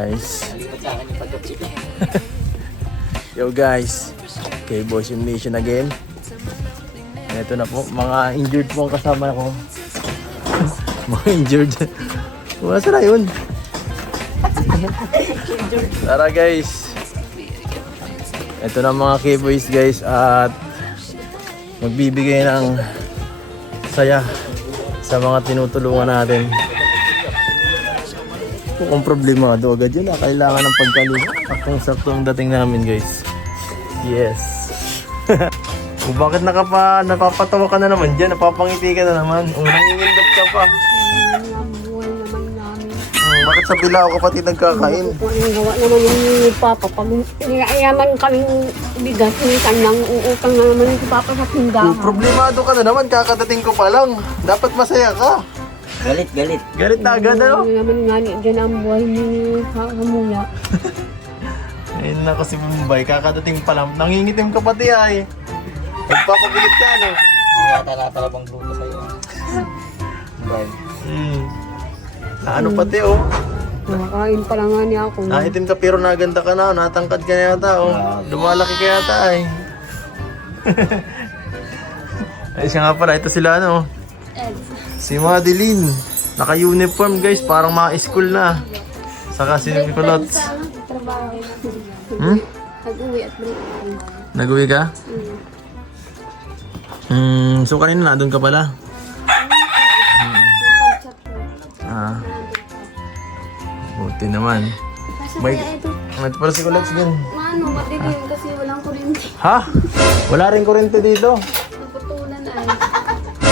guys. Yo guys. Okay, Boys in Mission again. Ito na po, mga injured po ang kasama ko. Mga injured. Wala na yun. Tara guys. Ito na mga K-Boys guys at magbibigay ng saya sa mga tinutulungan natin. Kung problemado agad yun, kailangan ng pagkalima. Saktong-saktong dating namin guys. Yes. Kung bakit napapatawa ka na naman dyan, napapangiti ka na naman. Nangingindot ka pa. Buhay naman namin. Bakit sa bilao ka pati nagkakain? Kung anong gawa naman yung Papa, pag naiyaman kaming bigas, minsan nang uutang na naman yung Papa sa tindahan. Problemado ka na naman, kakadating ko pa lang. Dapat masaya ka. Galit. Galit na agad ano? Ano naman nga dyan ang buhay ni Hamula. Ayun na kasi Mumbai, kakadating pa lang. Nangingitim ka pati ay. Nagpapagilit ka ano? Yata natalabang luto sa'yo. Bye. Ano pati oh. Nakakain pa lang nga niya ako. Nahitim ka pero naganda ka na, natangkad ka na yata oh. Lumalaki ka yata ay. Ay siya nga pala, ito sila ano. Si Madeline. Naka-uniform guys, parang mga school na. Saka si Nicolot. Nag-uwi at break. Nag-uwi ka? So kanina na, doon ka pala? Buti naman. May pala si Colot din. Mano, matilim kasi walang kuryente. Ha? Wala rin kuryente dito? Naputulan ay.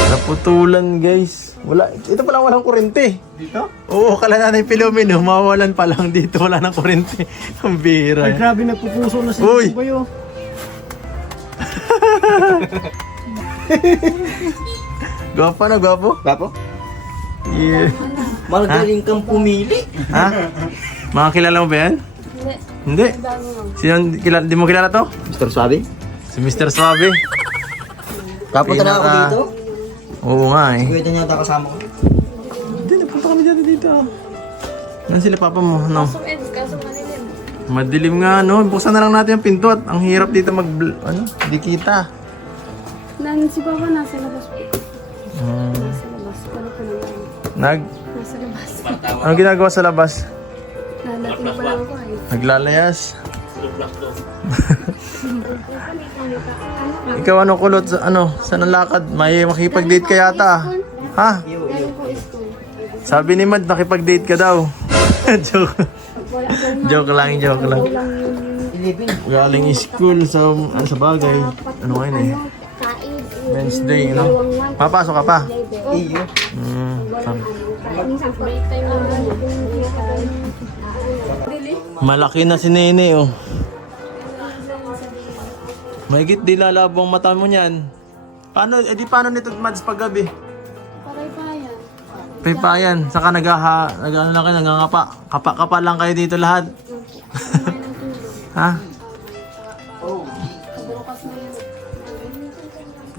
Naputulan guys. Wala, ito pa lang walang kuryente. Dito? Oo, kala natin Pilomeno, mawawalan pa lang dito, wala nang kuryente. Ang bira. Ay, grabe, nagpupuso na si Uy! Bayo. Gwapo na, gwapo? Papo? Yeah. Magaling kang pumili. Ha? Mga kilala mo ba yan? Hindi. Hindi. Sino, di mo kilala to? Mr. Suave? Si Mr. Suave. Kapunta na ako Pinaka- dito. Oo nga eh. Pwede niya ata kasama ko. Hindi, nagpunta kami dito. Nan sila papa mo? No? Kaso Ed, kaso malilim. Madilim nga no. Buksan na lang natin ang pinto at ang hirap dito di kita. Si Papa nasa labas po. Nasa labas. Pero pa naman. Nasa labas. Ano ginagawa sa labas? Nadating pa lang ako ay. Naglalayas. Ikaw ano Kulot sa sa nalakad? May makipag-date ka yata. Ha? Galing po school. Sabi ni Mad nakipag-date ka daw. Joke. Joke lang. Lang yung Galing school sa bagay. Ano ngayon eh? Wednesday, no? Papasok ka pa? Iyo. minsan break time naman. Malaki na si Nene, oh. Mahigit di lalabo ang mata mo niyan. Paano nito Mads paggabi? Paray-payan. Paypayan. Saka nagangapa. Kapa lang kayo dito lahat. Ha? Bukas na yun.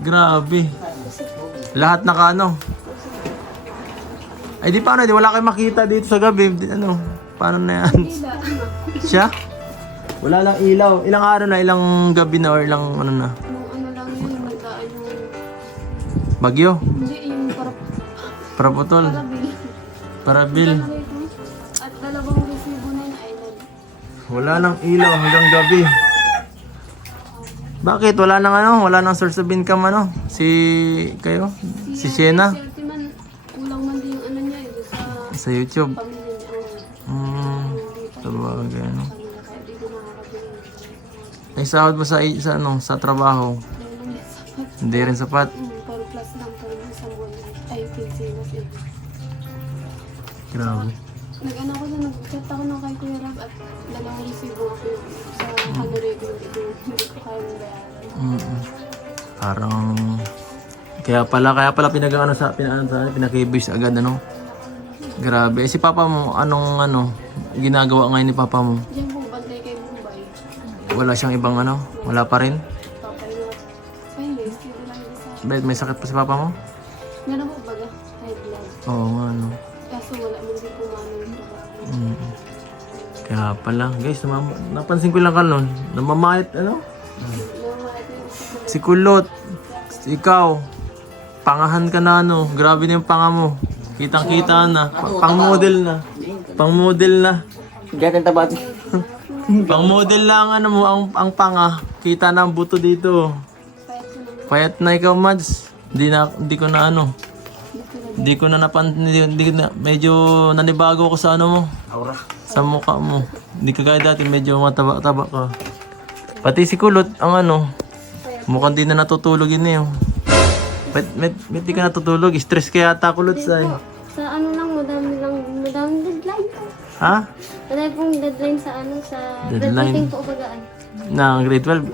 Grabe. Lahat Ay di paano, di wala kayo makita dito sa gabi. Paano na yan? Siya? Wala lang ilaw. Ilang araw na, ilang gabi na or ilang Nung ano lang yun, nagdaan yung... bagyo? Hindi, yung Paraputol? Parabil? At dalawang resibo na yun ay Wala nang ilaw hanggang gabi. Bakit? Wala nang source of income Si Shena? Si Ultiman, kulang man din yung ano niya Sa YouTube? pamilya niya. Sabagay Kaya di ko nakakabili. May sahod ba sa trabaho? Hindi rin sapat. Pero plus lang, pero isang buwan ay 15 na siya. Grabe. Nag-ano ko na, nag-chat ako ng kay Kuya Rab at dalawang resibo ako sa regular ito. Hindi ko kaya bayaran. Parang kaya pala pinakibis agad Grabe. Si papa mo anong ginagawa ngayon ni papa mo? Diyan po, bantay kay Mumbai. Wala siyang ibang wala pa rin? Papay na. Ay, stable lang yung isa. Bakit may sakit pa si papa mo? Meron po baga, high blood. Oo nga Kaso wala man din pumano yung trabaho. Kaya pala, guys, napansin ko lang ka nun. Namamayat, ano? Si Kulot. Ikaw. Pangahan ka na, ano? Grabe na yung panga mo. Kitang-kita na. Pang-model na. Pang-model na. Gatan tabat. Pang-model lang, ano mo, ang panga. Kita na ang buto dito. Payat na ikaw, Mads. Hindi ko na, ano. Hindi ko na medyo nanibago ako sa ano mo. Aura. Sa mukha mo. Hindi ka gaya dati, medyo mataba-taba ka. Pati si Kulot, ang ano, mukhang di na natutulog yun eh. Ba't di ka natutulog? Stress ka yata, Kulot, say. Sa ano lang, madami deadline po. Ha? Madami pong deadline sa ano, sa Deadline? graduating po bagaan. Na grade 12?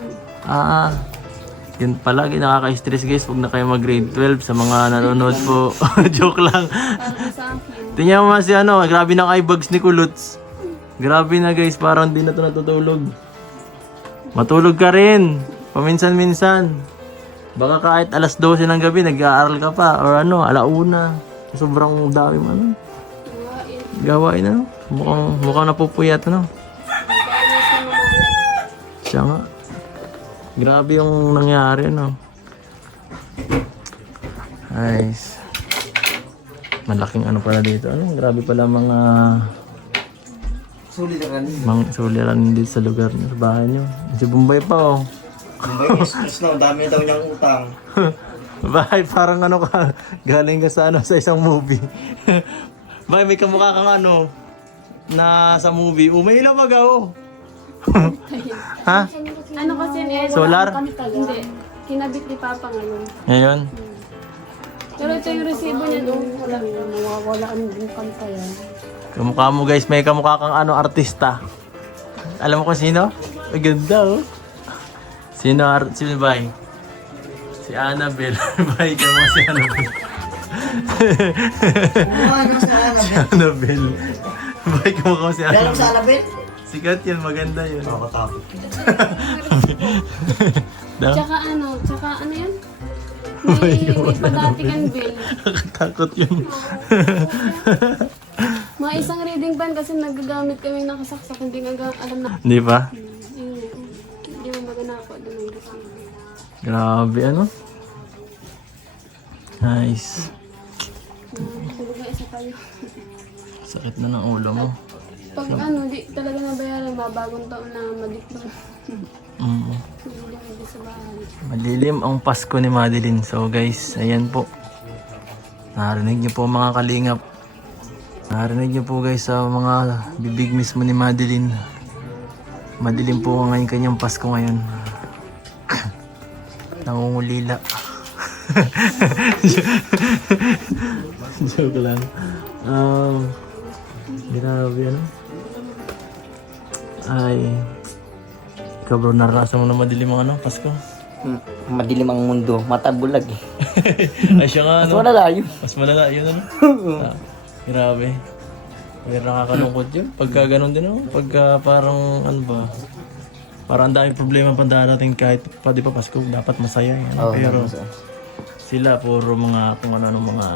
Yun palagi nakaka-stress guys pag na kayo mag-grade 12 sa mga nanonood po. Joke lang. Para sa akin. Tingnan mo si ano, grabe ng eyebags ni Kulots. Grabe na guys, parang di na to natutulog. Matulog ka rin. Paminsan-minsan. Baka kahit alas 12 ng gabi, nag-aaral ka pa. Or ano, alauna. Sobrang dami mo ano. Gawain ano. Mukhang napupuyat ano. Siya nga. Grabe yung nangyari ano. Nice. Malaking ano pala dito. Ano? Grabe pala mga suliran dito sa lugar niyo, sa bahay niyo. Si Bombay pa oh. Bombay, stress na. Dami daw niyang utang. Bahay parang ano ka, galing ka sa ano sa isang movie. Bahay may kamukha kang ano na sa movie. Umiilaw mag oh. Ha? Ano kasi eh, Solar? Hindi. Kinabit ni Papa ngayon. Ngayon. Pero ito yung resibo niya doon. Wala ang kanta yan. Kamukha mo guys, may kamukha kang ano artista. Alam mo kung sino? Ang ganda oh. Sino ba? Si Annabelle. Bye ka mo si Annabelle. Si Annabelle. Bye ka mo si Galang Annabelle. sa Alabel? Sikat yun, maganda yun. Nakakatakot. Tsaka ano yan? May padati kang bill. Nakakatakot yun. Mga isang reading ban kasi nagagamit kami nakasaksak. Hindi nga alam na. Di ba? Hindi mo baga na ako doon ng resibo. Grabe ano? Nice. Tulog na isa tayo. Sakit na ng ulo mo. Pag ano, di talaga nabayaran, mabagong taon na madiplom. Hindi sa bahay. Malilim ang Pasko ni Madeline. So guys, ayan po. Narinig niyo po mga kalingap. Narinig niyo po guys sa mga bibig mismo ni Madeline. Madilim po ngayon kanyang Pasko ngayon. Nangungulila. Joke lang. Grabe ano. Ay. Ikaw bro, naranasan mo na madilim ang ano, Pasko? Madilim ang mundo. Mata bulag eh. Ay siya nga Mas ano. malala yun. Mas malala yun ano. Grabe. Pero nakakalungkot yun. Pagka ganun din oh. Pagka parang ano ba. Parang ang daming problema pa darating kahit pa di pa Pasko. Dapat masaya yan. Pero sila puro mga kung ano mga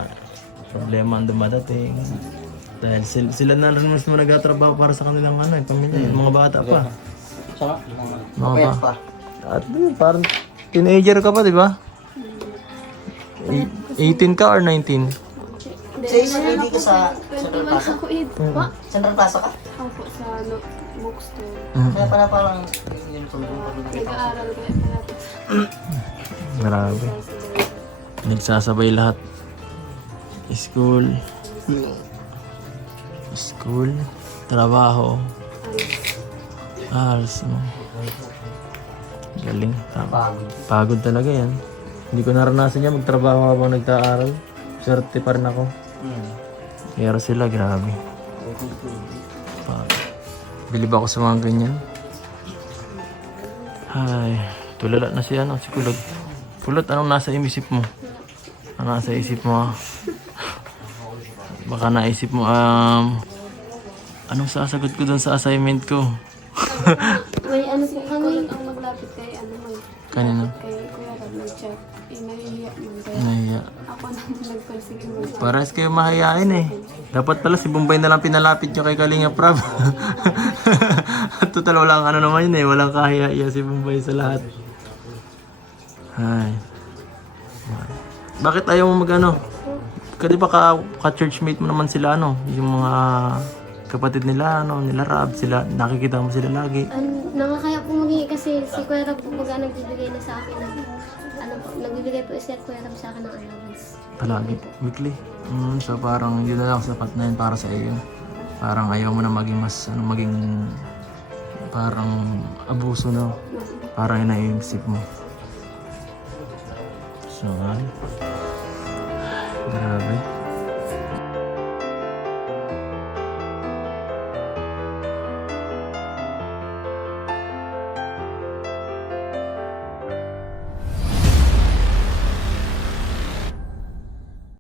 problema ang dumadating. Dahil sila na rin mas nagtatrabaho para sa kanilang ano, pamilya, yung mga bata pa. Saka, Mga payat ba? pa. At parang teenager ka pa, di ba? 18 ka or 19? Sa isang hindi ka sa Central 21 Plaza? ako eh. Pa? Central Plaza ka? Ako sa bookstore. Kaya pala parang yun tumbong pa rin. Nag-aaral ko yung natin. Grabe. Nagsasabay lahat. School, trabaho, alas mo. Galing. Tama. Pagod talaga yan. Hindi ko naranasan yan magtrabaho habang nagtaaral. Swerte pa rin ako. Pero sila, grabe. Bilib ako sa mga ganyan. Ay, tulala na si Kulot. Kulot, anong nasa isip mo? Ano nasa isip mo? Baka naisip mo, anong sasagot ko dun sa assignment ko? May ano po kami ang maglapit kay ano man. Kanina. Kay Kuya Rab nag-chat. Eh, nahihiya nahiya man. Kaya Nahiya. ako na nagpalsige mo. Pares kayo mahayain eh. Dapat pala si Bombay na lang pinalapit nyo kay Kalinga Prab. At total walang ano naman yun eh. Walang kahiya si Bombay sa lahat. Ay. Bakit ayaw mo mag-ano? Di ba ka-churchmate mo naman sila ano? Yung mga kapatid nila, ano, nila Rab, sila, nakikita mo sila lagi. Nakakaya po muli kasi si Kuya Rab po baga nagbibigay na sa akin ng nagbibigay po si Kuya Rab sa akin ng allowance. Palagi, weekly. So parang yun na lang sapat na yun para sa iyo. Parang ayaw mo na maging mas, ano, maging parang abuso na. Parang yun ang iisip mo. So, ay. Grabe.